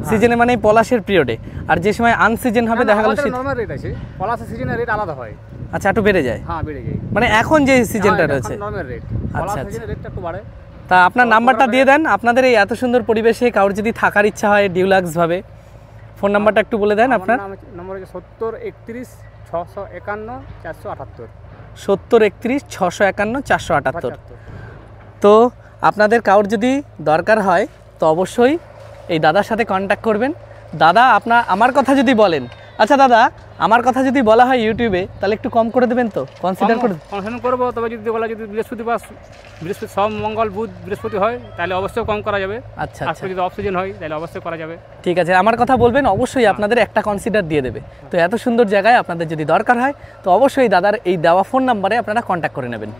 সিজনে মানে পলাশের পিরিয়ডে। আর যে সময় আনসিজন হবে দেখা গেল নরমাল রেট আছে, পলাশের সিজনের রেট আলাদা হয়। আচ্ছা, একটু বেড়ে যায়? হ্যাঁ বেড়ে যায়, মানে এখন যে সিজনটা রয়েছে নরমাল রেট। পলাশের সিজনের রেটটা একটু বাড়ে। তা আপনার নাম্বারটা দিয়ে দেন। আপনাদের এই এত সুন্দর পরিবেশে কারোর যদি থাকার ইচ্ছা হয় ডিউলাক্স ভাবে, ফোন নাম্বারটা একটু বলে দেন আপনার। নম্বর হচ্ছে 70 31 651 478। 70 31 651 478। তো আপনাদের কারোর যদি দরকার হয় তো অবশ্যই এই দাদার সাথে কন্ট্যাক্ট করবেন। দাদা আমার কথা যদি বলেন, আচ্ছা দাদা আমার কথা যদি বলা হয় ইউটিউবে, তাহলে একটু কম করে দেবেন তো? কনসিডার করবো। তবে যদি বলা যদি বৃহস্পতিবার, সব মঙ্গল বুধ বৃহস্পতি হয় তাহলে অবশ্যই কম করা যাবে। আচ্ছা আচ্ছা। যদি অফ সিজন হয় তাহলে অবশ্যই করা যাবে। ঠিক আছে, আমার কথা বলবেন, অবশ্যই আপনাদের একটা কনসিডার দিয়ে দেবে। তো এত সুন্দর জায়গায় আপনাদের যদি দরকার হয় তো অবশ্যই দাদার এই দেওয়া ফোন নাম্বারে আপনারা কন্ট্যাক্ট করে নেবেন।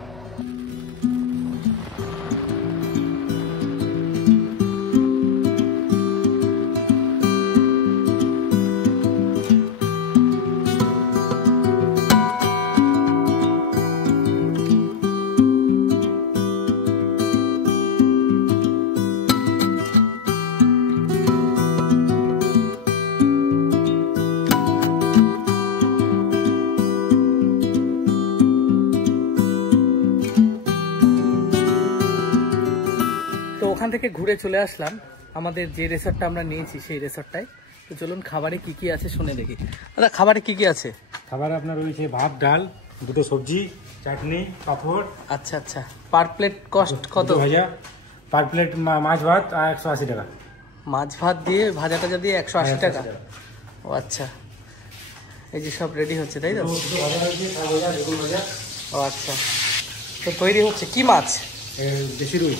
ওখান থেকে ঘুরে চলে আসলাম আমাদের যে রিসর্টটা আমরা নিয়েছি সেই রিসর্টটায়। তো চলুন খাবারে কি কি আছে শুনে দেখি। দাদা খাবারে কি কি আছে? খাবারে আপনার রয়েছে ভাত, ডাল, দুটো সবজি, চাটনি, পাঁপড়। আচ্ছা আচ্ছা, পার প্লেট কস্ট কত? ভাজা পার প্লেট, মাছ ভাত আর 180 টাকা। মাছ ভাত দিয়ে ভাজা টাজা দিয়ে 180 টাকা। ও আচ্ছা, এই যে সব রেডি হচ্ছে তাই তো? ও আচ্ছা, তো তৈরি হচ্ছে কি মাছ? দেশি রুই।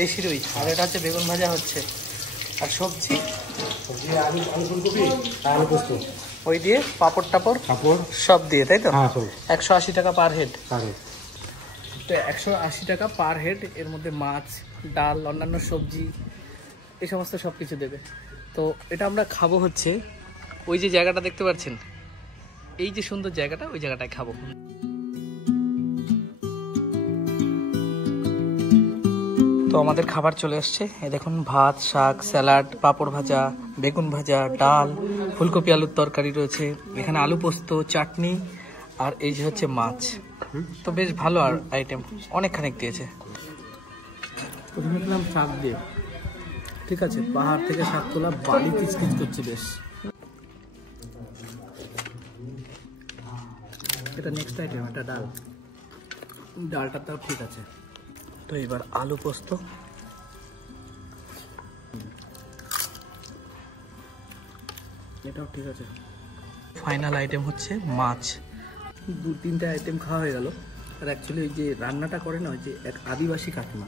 দেশি রুই, আর এটা হচ্ছে বেগুন ভাজা হচ্ছে। আর সবজি? সবজি আলু ফুলকপি আর আলু পোস্ত। ওই দিয়ে পাঁপড় টাপড় সব দিয়ে তাই তো? হ্যাঁ সব। 180 টাকা পার হেড। তো 180 টাকা পার হেড, এর মধ্যে মাছ, ডাল, অন্যান্য সবজি, এই সমস্ত সব কিছু দেবে। তো এটা আমরা খাবো হচ্ছে ওই যে জায়গাটা দেখতে পাচ্ছেন, এই যে সুন্দর জায়গাটা, ওই জায়গাটায় খাবো। তো আমাদের খাবার চলে আসছে, এই দেখুন ভাত, শাক, স্যালাড, পাঁপড় ভাজা, বেগুন ভাজা, ডাল, ফুলকপি আলুর তরকারি রয়েছে, এখানে আলু পোস্ত, চাটনি, আর এই যে হচ্ছে মাছ। তো বেশ ভালো আর আইটেম অনেকখানিক দিয়েছে। প্রথমে খেলাম শাক দিয়ে, ঠিক আছে, পাহাড় থেকে শাক তোলা, বালি কিচকিচ করছে বেশ। এটা নেক্সট আইটেম, এটা ডাল, ডালটাও ঠিক আছে। তো এবার আলু পোস্ত, এটাও ঠিক আছে। ফাইনাল আইটেম হচ্ছে মাছ। 2-3টে আইটেম খাওয়া হয়ে গেল। আর অ্যাকচুয়ালি ওই যে রান্নাটা করে না, ওই যে এক আদিবাসী কাকিমা,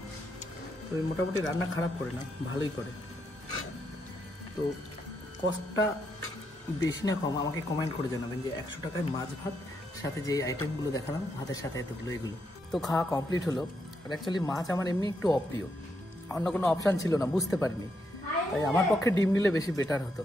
তো ওই মোটামুটি রান্না খারাপ করে না, ভালোই করে। তো কস্টটা বেশি না কম আমাকে কমেন্ট করে জানাবেন যে 100 টাকায় মাছ ভাত, সাথে যে আইটেমগুলো দেখালাম ভাতের সাথে এতগুলো, এগুলো। তো খাওয়া কমপ্লিট হলো। আর অ্যাকচুয়ালি মাছ আমার এমনি একটু অপ্রিয়, অন্য কোনো অপশান ছিল না, বুঝতে পারিনি, তাই আমার পক্ষে ডিম নিলে বেশি বেটার হতো।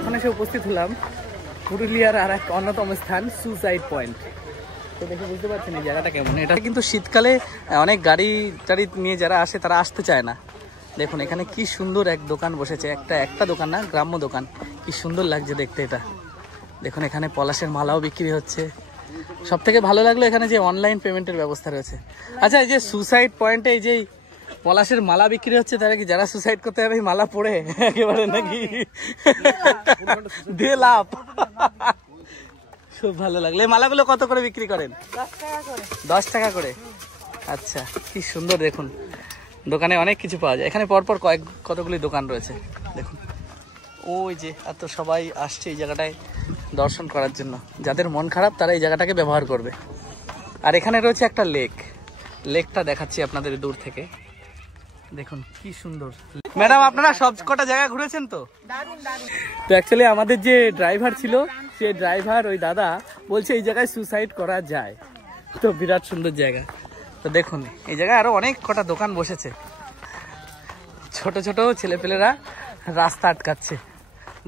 এখন এসে উপস্থিত হলাম পুরুলিয়ার আর এক অন্যতম স্থান, সুসাইড পয়েন্ট। তো দেখে বুঝতে পারছেন এই জায়গাটা কেমন। এটা কিন্তু শীতকালে অনেক গাড়ি টাড়ি নিয়ে যারা আসে তারা আসতে চায় না। দেখুন এখানে কি সুন্দর এক দোকান বসেছে, একটা দোকান না, গ্রাম্য দোকান, কি সুন্দর লাগছে দেখতে এটা। দেখুন এখানে পলাশের মালাও বিক্রি হচ্ছে। সব থেকে ভালো লাগলো এখানে যে অনলাইন পেমেন্টের ব্যবস্থা রয়েছে। আচ্ছা, এই যে সুসাইড পয়েন্টে এই যে পলাশের মালা বিক্রি হচ্ছে, তারা কি যারা সুসাইড করতে যাবে মালা পড়ে একেবারে নাকি দিয়ে লাভ? খুব ভালো লাগলো। এই মালাগুলো কত করে বিক্রি করেন? 10 টাকা করে। আচ্ছা, কি সুন্দর। দেখুন দোকানে অনেক কিছু পাওয়া যায়। এখানে পরপর কতগুলি দোকান রয়েছে। দেখুন ওই যে এত সবাই আসছে এই জায়গাটায় দর্শন করার জন্য। যাদের মন খারাপ তারা এই জায়গাটাকে ব্যবহার করবে। আর এখানে রয়েছে একটা লেকটা দেখাচ্ছি আপনাদের দূর থেকে। দেখুন কি সুন্দর। ম্যাডাম আপনারা সব কটা জায়গা ঘুরেছেন তো? তো অ্যাকচুয়ালি আমাদের যে ড্রাইভার ছিল, সে ড্রাইভার ওই দাদা বলছে এই জায়গায় সুসাইড করা যায়। তো বিরাট সুন্দর জায়গা। তো দেখুন এই জায়গায় আরো অনেক কটা দোকান বসেছে। ছোট ছোট ছেলেপেলেরা রাস্তা আটকাচ্ছে।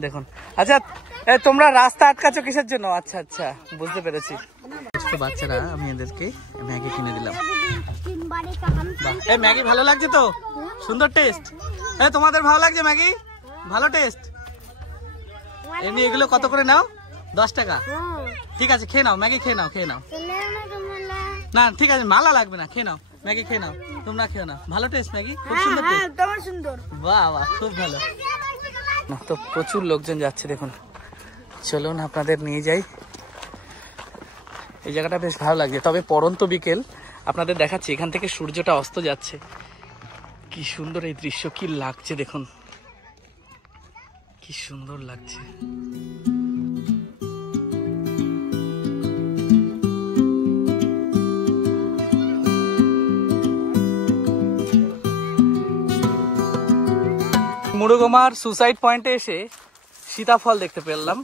দেখুন। আচ্ছা তোমরা রাস্তা আটকাচ্ছ কিসের জন্য? আচ্ছা আচ্ছা, বুঝতে পেরেছি। বাচ্চারা, আমি এদেরকে ম্যাগি কিনে দিলাম। ম্যাগি ভালো লাগছে তো? সুন্দর টেস্ট। তোমাদের ভালো লাগছে ম্যাগি? ভালো টেস্ট। এমনি এগুলো কত করে নাও? 10 টাকা। ঠিক আছে, খেয়ে নাও, ম্যাগি খেয়ে নাও। না ঠিক আছে, মালা লাগবে না, খেয়ে নাও, ম্যাগি খেয়ে নাও, তোমরা খেয়ে নাও। ভালো টেস্ট ম্যাগি, খুব সুন্দর টেস্ট। বাহ বাহ, খুব ভালো। তো প্রচুর লোকজন যাচ্ছে দেখুন। চলুন আপনাদের নিয়ে যাই। এই জায়গাটা বেশ ভালো লাগছে, তবে পড়ন্ত বিকেল। আপনাদের দেখাচ্ছি, এখান থেকে সূর্যটা অস্ত যাচ্ছে। কি সুন্দর এই দৃশ্য, কি লাগছে দেখুন, কি সুন্দর লাগছে। মুরুগমার সুসাইড পয়েন্টে এসে সীতাফল দেখতে পেলাম।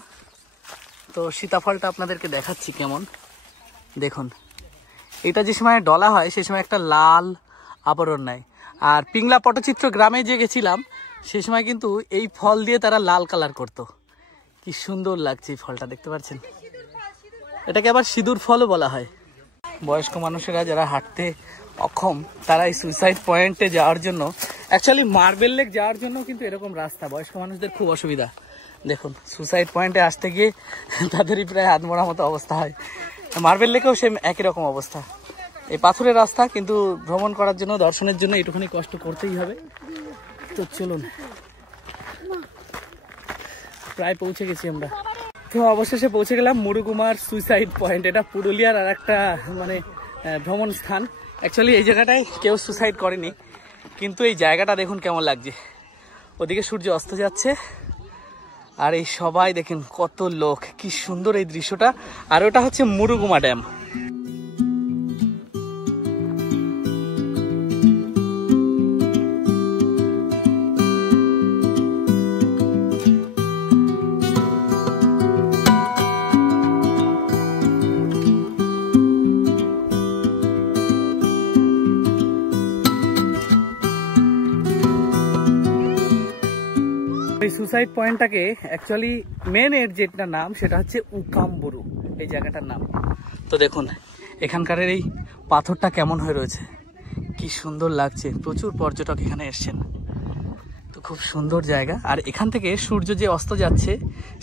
তো সীতাফলটা আপনাদেরকে দেখাচ্ছি কেমন। দেখুন এটা যে সময় ডলা হয় সে সময় একটা লাল আবরণ নেয়, আর পিংলা পটচিত্র গ্রামে যে গেছিলাম সেই সময় কিন্তু এই ফল দিয়ে তারা লাল কালার করতো। কি সুন্দর লাগছে এই ফলটা, দেখতে পাচ্ছেন। এটাকে আবার সিঁদুর ফলও বলা হয়। বয়স্ক মানুষেরা যারা হাঁটতে অক্ষম তারা এই সুইসাইড পয়েন্টে যাওয়ার জন্য, অ্যাকচুয়ালি মার্বেল লেক যাওয়ার জন্য কিন্তু এরকম রাস্তা, বয়স্ক মানুষদের খুব অসুবিধা। দেখুন সুইসাইড পয়েন্টে আসতে গিয়ে তাদেরই প্রায় হাত মরা মতো অবস্থা হয়। মার্বেল লেকেও সেম একই রকম অবস্থা, এই পাথরের রাস্তা, কিন্তু ভ্রমণ করার জন্য, দর্শনের জন্য একটুখানি কষ্ট করতেই হবে। তো চলুন, প্রায় পৌঁছে গেছি আমরা। তো অবশেষে পৌঁছে গেলাম মুরুকুমার সুইসাইড পয়েন্ট। এটা পুরুলিয়ার আর একটা মানে ভ্রমণ স্থান। অ্যাকচুয়ালি এই জায়গাটায় কেউ সুইসাইড করেনি, কিন্তু এই জায়গাটা দেখুন কেমন লাগছে। ওদিকে সূর্য অস্ত যাচ্ছে আর এই সবাই দেখেন কত লোক, কি সুন্দর এই দৃশ্যটা। আর ওটা হচ্ছে মুরুগুমা ড্যাম। এই সুইসাইড পয়েন্টটাকে অ্যাকচুয়ালি মেন এর যেটা নাম সেটা হচ্ছে উকামবুরু, এই জায়গাটার নাম। তো দেখুন এখানকার এই পাথরটা কেমন হয়ে রয়েছে, কি সুন্দর লাগছে। প্রচুর পর্যটক এখানে এসছেন, তো খুব সুন্দর জায়গা। আর এখান থেকে সূর্য যে অস্ত যাচ্ছে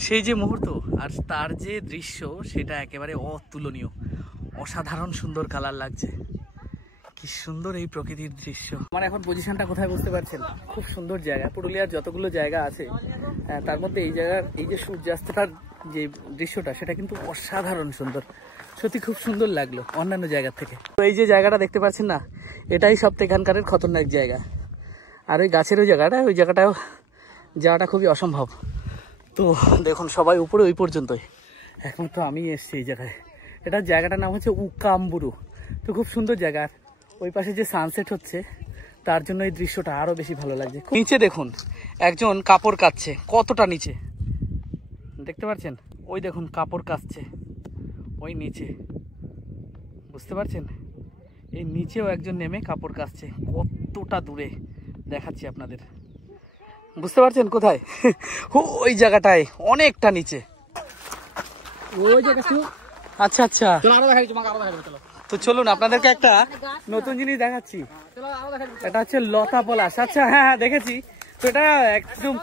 সেই যে মুহূর্ত আর তার যে দৃশ্য, সেটা একেবারে অতুলনীয়, অসাধারণ সুন্দর কালার লাগছে। কি সুন্দর এই প্রকৃতির দৃশ্য। আমার এখন পজিশনটা কোথায় বুঝতে পারছেন? খুব সুন্দর জায়গা। পুরুলিয়ার যতগুলো জায়গা আছে তার মধ্যে এই জায়গার এই যে সূর্যাস্তটার যে দৃশ্যটা, সেটা কিন্তু অসাধারণ সুন্দর। সত্যি খুব সুন্দর লাগলো অন্যান্য জায়গার থেকে। তো এই যে জায়গাটা দেখতে পাচ্ছেন না, এটাই সব থেকে এখানকার খতরনাক জায়গা। আর ওই গাছের ওই জায়গাটাও যাওয়াটা খুবই অসম্ভব। তো দেখুন সবাই উপরে ওই পর্যন্তই, একমাত্র আমি এসছি এই জায়গায়। এটার জায়গাটার নাম হচ্ছে উকামবুরু। তো খুব সুন্দর জায়গা। ওই পাশে যে সানসেট হচ্ছে তার জন্য এই দৃশ্যটা আরো বেশি ভালো লাগছে। নিচে দেখুন একজন কাপড় কাচ্ছে, কতটা নিচে দেখতে পাচ্ছেন? ওই দেখুন কাপড় কাচ্ছে ওই নিচে, বুঝতে পারছেন? এই নিচেও একজন নেমে কাপড় কাচ্ছে, কতটা দূরে দেখাচ্ছি আপনাদের, বুঝতে পারছেন কোথায়? ওই জায়গাটায় অনেকটা নিচে, ওই জায়গা। আচ্ছা আচ্ছা, তো চলুন আপনাদেরকে একটা নতুন জিনিস দেখাচ্ছি। এটা হচ্ছে লতা পলাশ। আচ্ছা হ্যাঁ হ্যাঁ দেখেছি। তো এটা একদম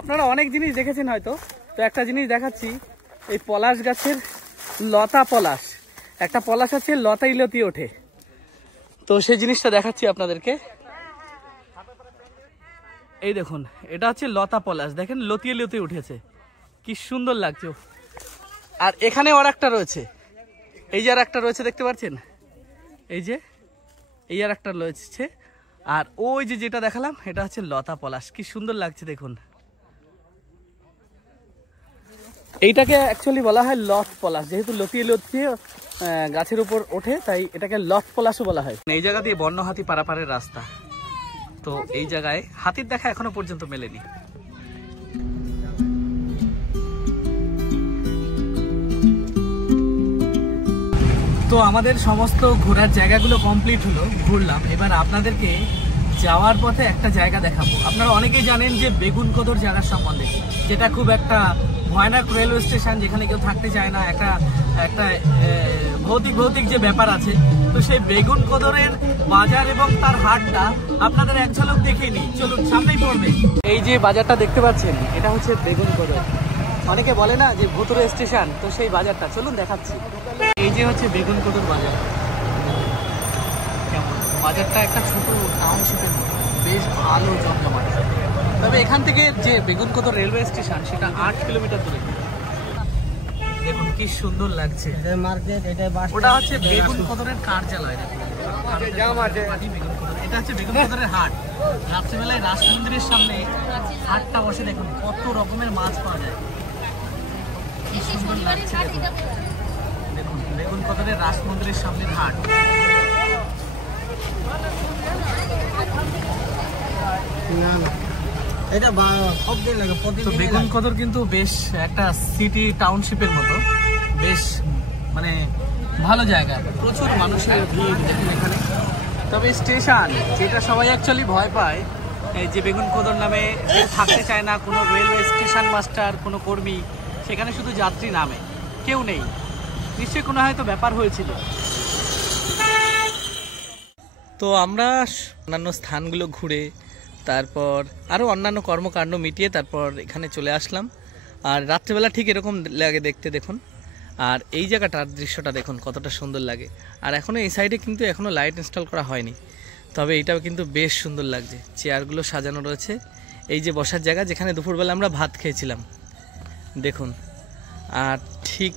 আপনারা অনেক জিনিস দেখেছেন হয়তো। তো একটা জিনিস দেখাচ্ছি, এই পলাশ গাছের লতা পলাশ, একটা পলাশ আছে লতাই লতিয়ে ওঠে। তো সেই জিনিসটা দেখাচ্ছি আপনাদেরকে। এই দেখুন এটা হচ্ছে লতা পলাশ, দেখেন লতিয়ে লতিয়ে উঠেছে, কি সুন্দর লাগছে। আর এখানে আর একটা রয়েছে, এই যে আর একটা রয়েছে দেখতে পাচ্ছেন, এই যে এই আর একটা রয়েছে। আর ওই যে যেটা দেখালাম এটা হচ্ছে লতা পলাশ, কি সুন্দর লাগছে দেখুন। এইটাকে অ্যাকচুয়ালি বলা হয় লত পলাশ, যেহেতু লতিয়ে লতিয়ে গাছের উপর ওঠে তাই এটাকে লত পলাশও বলা হয়। এই জায়গা দিয়ে বন্য হাতি পারাপারের রাস্তা। তো এই জায়গায় হাতির দেখা এখনো পর্যন্ত মেলেনি। তো আমাদের সমস্ত ঘোরার জায়গাগুলো কমপ্লিট হলো, ঘুরলাম। এবার আপনাদেরকে যাওয়ার পথে একটা জায়গা দেখাবো। আপনারা অনেকেই জানেন যে বেগুনকোদর জায়গার সম্বন্ধে, যেটা খুব একটা ভয়ানক রেলওয়ে স্টেশন, যেখানে কেউ থাকতে চায় না, একটা ভৌতিক যে ব্যাপার আছে। তো সেই বেগুনকোদরের বাজার এবং তার হাটটা আপনাদের এক ঝলক দেখে নিই, চলুন সামনেই পড়বে। এই যে বাজারটা দেখতে পাচ্ছেন, এটা হচ্ছে বেগুনকোদর। অনেকে বলে না যে ভুতুরে স্টেশন, তো সেই বাজারটা চলুন দেখাচ্ছি। এই যে হচ্ছে বেগুনকোদর বাজার। কেমন বাজারটা একটা ছোট টাউনশিপের মতো, বেশ ভালো জমজমাট। তবে এখান থেকে যে বেগুনকোদর রেলওয়ে স্টেশন সেটা 8 কিলোমিটার দূরে। দেখুন কি সুন্দর লাগছে। ওটা হচ্ছে বেগুনকোদরের কার্যালয়। এটা হচ্ছে বেগুনকোদরের হাট। রাত্রিবেলায় রাস মন্দিরের সামনে হাটটা বসে, দেখুন কত রকমের মাছ পাওয়া যায়, কি সুন্দর লাগছে। দেখুন বেগুনকোদরের রাস মন্দিরের সামনের হাট। তো বেগুনকোদর কিন্তু বেশ একটা সিটি টাউনশিপের মতো, বেশ মানে ভালো জায়গা, প্রচুর মানুষের ভিড় দেখুন এখানে। তো তবে স্টেশন যেটা সবাই অ্যাকচুয়ালি ভয় পায়, এই যে বেগুনকোদর নামে থাকতে চায় না কোনো রেলওয়ে স্টেশন মাস্টার, কোনো কর্মী, সেখানে শুধু যাত্রী নামে, কেউ নেই। নিশ্চয়ই কোনো হয়তো ব্যাপার হয়েছিল। তো আমরা অন্যান্য স্থানগুলো ঘুরে তারপর আরও অন্যান্য কর্মকাণ্ড মিটিয়ে তারপর এখানে চলে আসলাম। আর রাত্রেবেলা ঠিক এরকম লাগে দেখতে, দেখুন। আর এই জায়গাটার দৃশ্যটা দেখুন কতটা সুন্দর লাগে। আর এখনও এই সাইডে কিন্তু এখনও লাইট ইনস্টল করা হয়নি, তবে এটাও কিন্তু বেশ সুন্দর লাগছে। চেয়ারগুলো সাজানো রয়েছে, এই যে বসার জায়গা যেখানে দুপুরবেলা আমরা ভাত খেয়েছিলাম দেখুন। আর ঠিক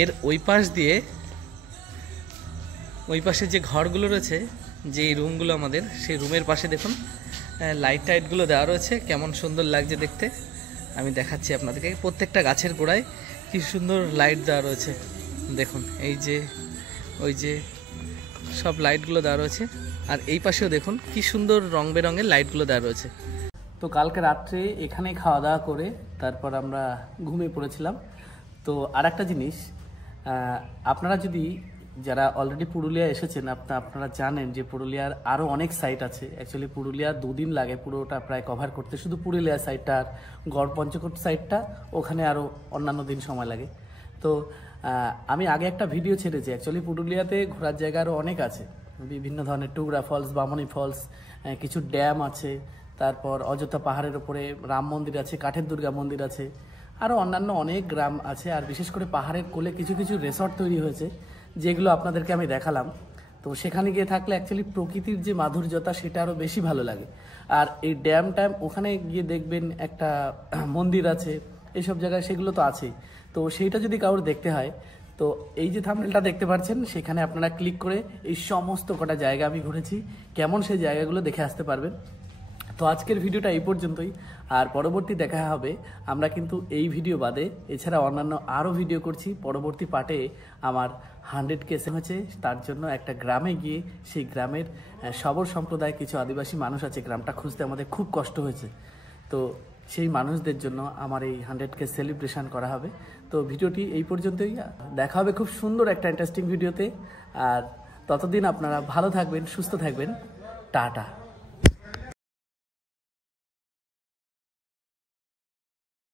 এর ওই পাশ দিয়ে ওই পাশে যে ঘরগুলো রয়েছে, যে রুমগুলো আমাদের, সেই রুমের পাশে দেখুন লাইট টাইটগুলো দেওয়া রয়েছে, কেমন সুন্দর লাগছে দেখতে। আমি দেখাচ্ছি আপনাদেরকে, প্রত্যেকটা গাছের গোড়ায় কি সুন্দর লাইট দেওয়া রয়েছে দেখুন। এই যে ওই যে সব লাইটগুলো দেওয়া রয়েছে, আর এই পাশেও দেখুন কি সুন্দর রং বেরঙের লাইটগুলো দেওয়া রয়েছে। তো কালকে রাত্রে এখানে খাওয়া দাওয়া করে তারপর আমরা ঘুমিয়ে পড়েছিলাম। তো আর একটা জিনিস, আপনারা যদি যারা অলরেডি পুরুলিয়া এসেছেন আপনারা জানেন যে পুরুলিয়ার আরও অনেক সাইট আছে। অ্যাকচুয়ালি পুরুলিয়া 2 দিন লাগে পুরোটা প্রায় কভার করতে, শুধু পুরুলিয়া সাইটটা। আর গড় পঞ্চকোট সাইটটা ওখানে আরও অন্যান্য দিন সময় লাগে। তো আমি আগে একটা ভিডিও ছেড়েছি, অ্যাকচুয়ালি পুরুলিয়াতে ঘোরার জায়গা আরও অনেক আছে, বিভিন্ন ধরনের টুগরা ফলস, বামনি ফলস, কিছু ড্যাম আছে, তারপর অযোধ্যা পাহাড়ের ওপরে রাম মন্দির আছে, কাঠের দুর্গা মন্দির আছে, আরও অন্যান্য অনেক গ্রাম আছে। আর বিশেষ করে পাহাড়ের কোলে কিছু কিছু রিসর্ট তৈরি হয়েছে, যেগুলো আপনাদেরকে আমি দেখালাম। তো সেখানে গিয়ে থাকলে অ্যাকচুয়ালি প্রকৃতির যে মাধুর্যতা সেটা আরও বেশি ভালো লাগে। আর এই ড্যাম ওখানে গিয়ে দেখবেন একটা মন্দির আছে, এইসব জায়গায় সেগুলো তো আছেই। তো সেইটা যদি কারোর দেখতে হয়, তো এই যে থাম্বনেলটা দেখতে পাচ্ছেন, সেখানে আপনারা ক্লিক করে এই সমস্ত কটা জায়গা আমি ঘুরেছি, কেমন সেই জায়গাগুলো দেখে আসতে পারবেন। তো আজকের ভিডিওটা এই পর্যন্তই। আর পরবর্তী দেখা হবে, আমরা কিন্তু এই ভিডিও বাদে এছাড়া অন্যান্য আরও ভিডিও করছি। পরবর্তী পার্টে আমার 100K হয়েছে, তার জন্য একটা গ্রামে গিয়ে সেই গ্রামের সবর সম্প্রদায় কিছু আদিবাসী মানুষ আছে, গ্রামটা খুঁজতে আমাদের খুব কষ্ট হয়েছে। তো সেই মানুষদের জন্য আমার এই 100K সেলিব্রেশন করা হবে। তো ভিডিওটি এই পর্যন্তই, দেখা হবে খুব সুন্দর একটা ইন্টারেস্টিং ভিডিওতে। আর ততদিন আপনারা ভালো থাকবেন, সুস্থ থাকবেন, টাটা।